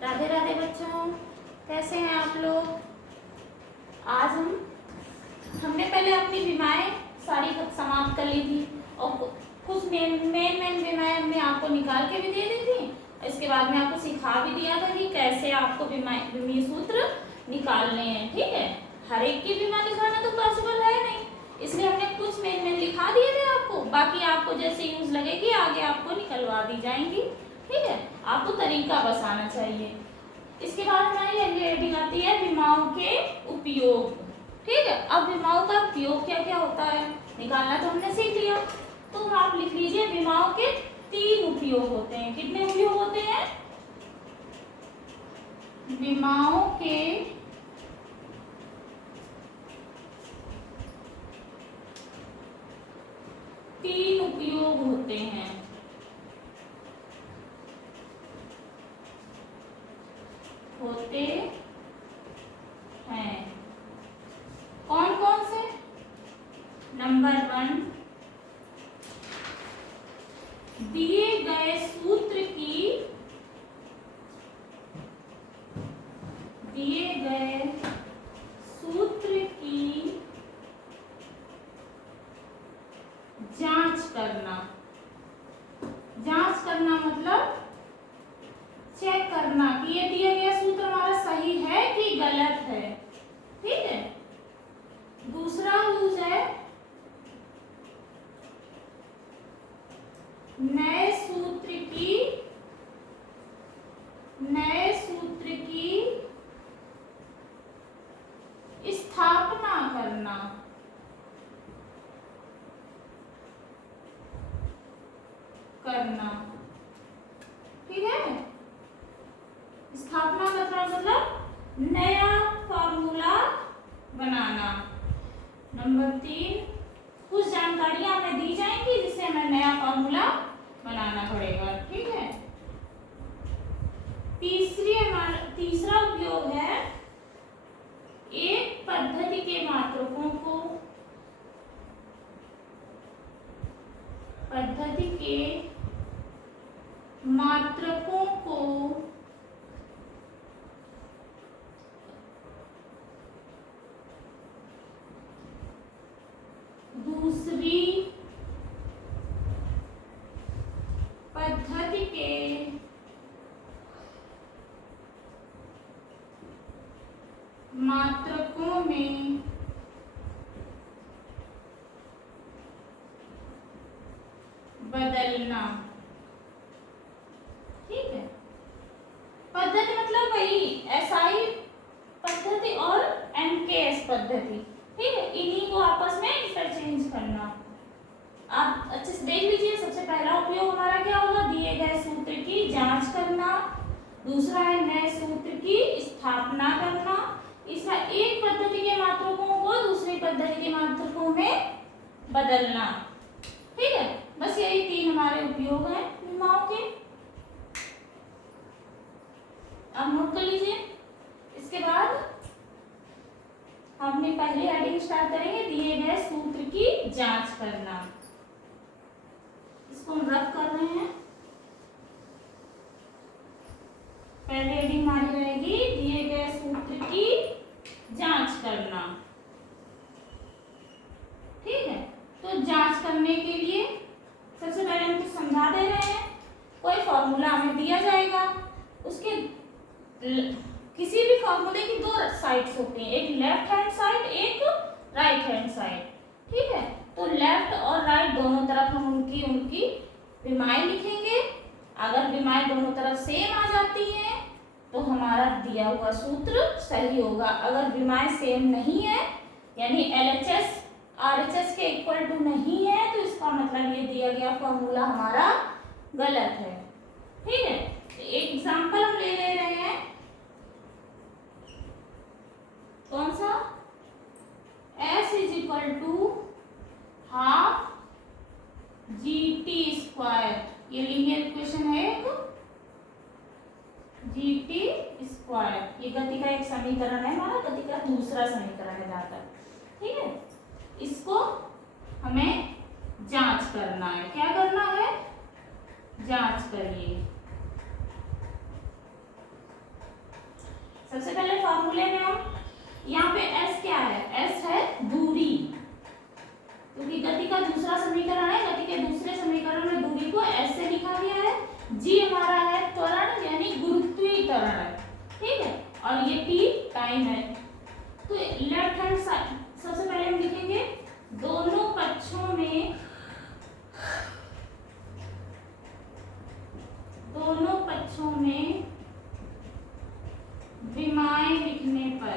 राधे राधे बच्चों, कैसे हैं आप लोग। आज हमने पहले अपनी विमाएं सारी समाप्त कर ली थी और कुछ मेन विमाएं हमने आपको निकाल के भी दे दी थी। इसके बाद में आपको सिखा भी दिया था कि कैसे आपको विमीय सूत्र निकालने हैं। ठीक है, हर एक की विमा निकालना तो पॉसिबल है नहीं, इसलिए हमने कुछ मेन लिखा दिए थे आपको। बाकी आपको जैसे यूज लगेगी आगे आपको निकलवा दी जाएंगी। ठीक है, आपको तरीका बस आना चाहिए। इसके बाद हमारी अगली हेडिंग आती है विमाओं के उपयोग। ठीक है, अब विमाओं का उपयोग क्या क्या होता है निकालना तो हमने सीख लिया। तो आप लिख लीजिए विमाओं के 3 उपयोग होते हैं। कितने उपयोग होते हैं? विमाओं के 3 उपयोग होते हैं। कौन कौन से? नंबर 1, दिए गए सूत्र की जांच करना। जांच करना मतलब चेक करना कि ये दिया गया सूत्र हमारा सही है कि गलत है। ठीक है, दूसरा यूज है नए सूत्र की स्थापना करना। ठीक है, स्थापना करना मतलब नया फॉर्मूला बनाना। नंबर 3, कुछ जानकारियां हमें दी जाएंगी जिससे हमें नया फॉर्मूला बनाना पड़ेगा। ठीक है, तीसरा उपयोग है एक पद्धति के मात्रकों को दूसरी पद्धति के मात्रकों में बदलना। ठीक है, पद्धति मतलब वही एसआई पद्धति और एमकेएस पद्धति। ठीक है, इन्हीं को आपस में इंटरचेंज करना। आप अच्छे से देख लीजिए। सबसे पहला उपयोग हमारा क्या होगा? दिए गए सूत्र की जांच करना। दूसरा है नए सूत्र की स्थापना करना। तीसरा एक पद्धति के मात्रकों को दूसरी पद्धति के मात्रकों में बदलना। ठीक है, बस यही 3 हमारे उपयोग हैं विमाओं के। अब नोट कर लीजिए। इसके बाद हमने पहली हेडिंग स्टार्ट करेंगे दिए गए सूत्र की जांच करना। इसको हम रफ कर रहे हैं। पहली हेडिंग हमारी रहेगी दिए गए सूत्र की जांच करना। ठीक है, तो जांच करने के लिए सबसे पहले हम कुछ समझा दे रहे हैं। कोई फॉर्मूला हमें दिया जाएगा, उसके किसी भी फॉर्मूले की 2 साइड्स होती हैं, एक लेफ्ट हैंड साइड, एक राइट हैंड साइड। ठीक है, तो लेफ्ट और राइट दोनों तरफ हम उनकी विमाएं लिखेंगे। अगर विमाएं दोनों तरफ सेम आ जाती हैं तो हमारा दिया हुआ सूत्र सही होगा। अगर विमाएं सेम नहीं है यानी LHS RHS के इक्वल टू नहीं है तो इसका मतलब ये दिया गया फॉर्मूला हमारा गलत है। ठीक है, एक एग्जांपल हम ले रहे हैं। कौन सा? S is equal to half GT²। ये लीनियर इक्वेशन है एक GT²। ये गति का एक समीकरण है, हमारा गति का दूसरा समीकरण है जहाँ तक। ठीक है, इसको हमें जांच करना है। क्या करना है? जांच करिए। सबसे पहले फॉर्मूले में हम यहाँ पे s क्या है, s है दूरी, क्योंकि गति का दूसरा समीकरण है, गति के दूसरे समीकरण में दूरी को s से लिखा गया है। g हमारा है त्वरण यानी गुरुत्वीय त्वरण है, ठीक है, और ये t टाइम है। तो लेफ्ट हैंड साइड सबसे पहले हम लिखेंगे दोनों पक्षों में विमाएं लिखने पर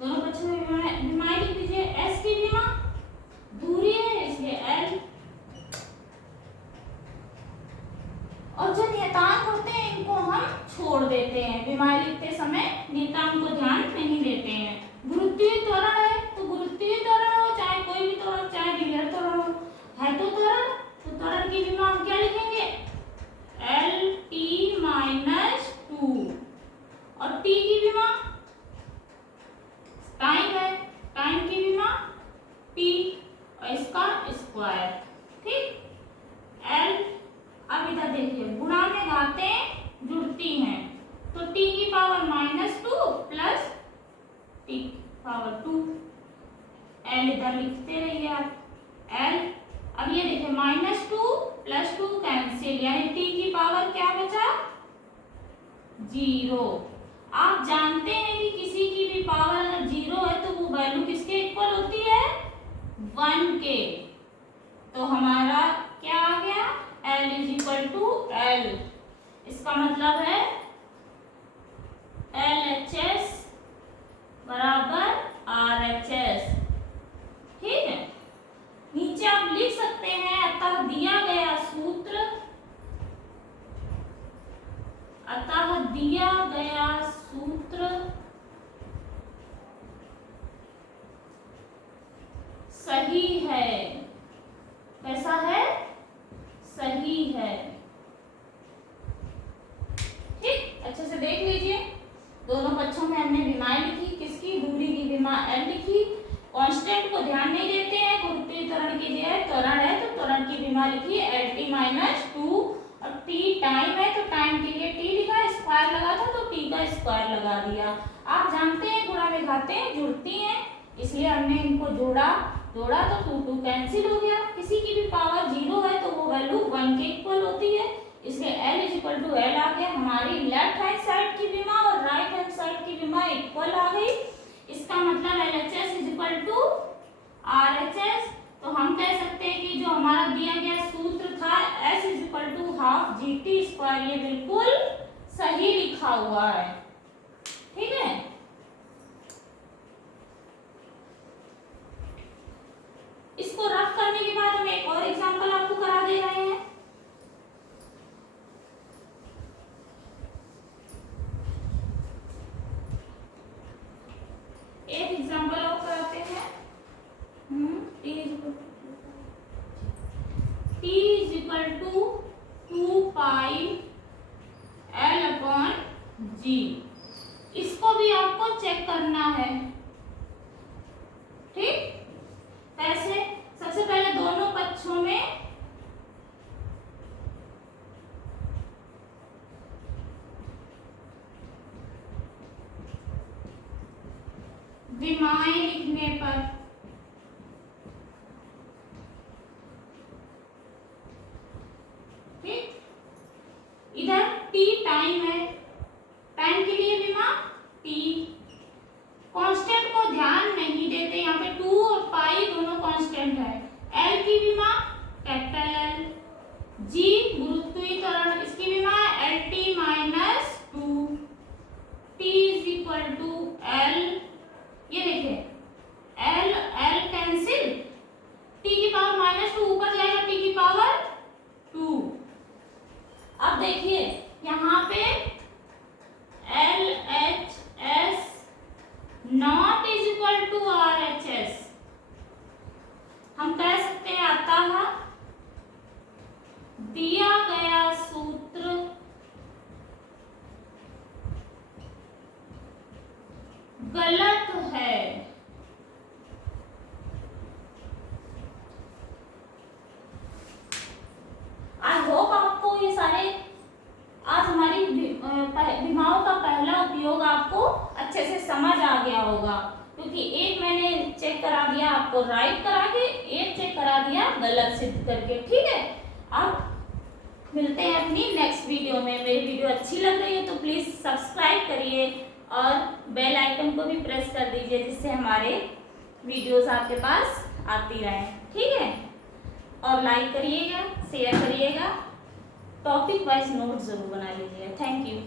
दोनों पक्षों में विमाएं लिख दीजिए। s की विमा दूरी है इसलिए l, और जो नियतांक होते हैं इनको हम छोड़ देते हैं, विमाएं लिखते समय नियतांक को ध्यान नहीं देते हैं। गुरुत्वीय त्वरण है तो गुरुत्वीय त्वरण हो, चाहे कोई भी त्वरण, चाहे लीनियर त्वरण हो, है तो त्वरण, तो त्वरण की विमा हम क्या लिखेंगे, एल टी माइनस 2, और टी की विमा टाइम है, टाइम की विमा टी और इसका स्क्वायर, ठीक। एल, अब इधर देखिए गुणा में घातें जुड़ती हैं, तो t की power -2 plus t power 2, l इधर लिखते रहिए आप l। अब ये देखिए -2 प्लस 2 कैंसिल, यानी t की पावर क्या बचा, 0। आप जानते हैं कि किसी की भी पावर अगर 0 है तो वो वैल्यू किसके इक्वल होती है, 1 के। तो हमारा क्या आ गया, L = L, इसका मतलब है LHS बराबर RHS, ठीक है। नीचे आप लिख सकते हैं अतः दिया गया सूत्र सही है। कैसा है, सही है, ठीक। अच्छे से देख लीजिए, दोनों पक्षों में हमने विमाएं लिखी, किसकी, दूरी की विमा l लिखी, कांस्टेंट को ध्यान नहीं देते हैं, गुरुत्वीय त्वरण की जगह त्वरण है तो त्वरण की विमा लिखी LT-2, और t टाइम है तो टाइम के लिए t लिखा, स्क्वायर लगा था तो t का स्क्वायर लगा दिया। आप जानते हैं गुणा में घातें जुड़ती हैं, इसलिए हमने इनको जोड़ा तो 2 कैंसिल हो गया। किसी की भी पावर 0 है तो वो वैल्यू 1 के इक्वल होती है, इसलिए L = L आ गया। हमारी लेफ्ट हैंड साइड की विमा और राइट हैंड साइड की विमा इक्वल आ गई, इसका मतलब LHS = RHS। तो हम कह सकते हैं कि जो हमारा दिया गया सूत्र था S = ½ GT², ये बिल्कुल सही लिखा हुआ है, ठीक है। इसको रफ करने के बाद हम एक और एग्जांपल आपको करा दे रहे हैं। एक एग्जांपल और कराते हैं। T = 2π L/G, इसको भी आपको चेक करना है, ठीक। कैसे, सबसे पहले दोनों पक्षों में विमाएं लिखने पर ठीक, इधर t टाइम है, टाइम के लिए विमा t, कांस्टेंट को ध्यान नहीं देते, यहाँ पे 2 और पाई दोनों कांस्टेंट है। L की विमा कैपिटल L, G गुरुत्वीय त्वरण, इसकी विमा LT-2, T = L। ये देखिए योग आपको अच्छे से समझ आ गया होगा, क्योंकि एक मैंने चेक करा दिया आपको राइट करा के, एक चेक करा दिया गलत सिद्ध करके। ठीक है, अब मिलते हैं अपनी नेक्स्ट वीडियो में। मेरी वीडियो अच्छी लग रही है तो प्लीज़ सब्सक्राइब करिए और बेल आइकन को भी प्रेस कर दीजिए, जिससे हमारे वीडियोस आपके पास आती रहें। ठीक है, और लाइक करिएगा, शेयर करिएगा, टॉपिक वाइज नोट ज़रूर बना लीजिएगा। Thank you.